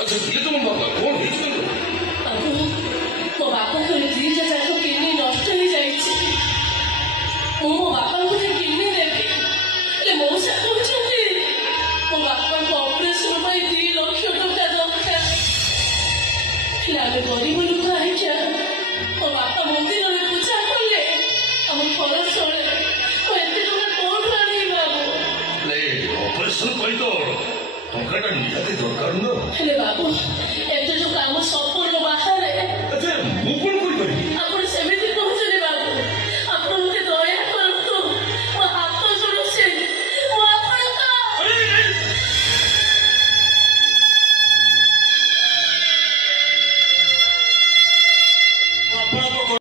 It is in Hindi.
अच्छा किए तुम बाबा कौन हो बाबू मो बापांकर दुईटा जाक किडनी नष्ट हो जाइछि मो बापांको किडनी देबी ले मौसा कहउछन्ती मो बापांको ऑपरेशन ପାଇଁ 2 लाख टका दरकार लाले गरीब लोक आइछा मो बापा मंदिर में पूजा करले हम खरच चले तो एते टका कोन आनी बाबू ले ऑपरेशन कोई तो टंकाटा निहाती दरकार न हेले बाबू एते जो काम सफल बाहर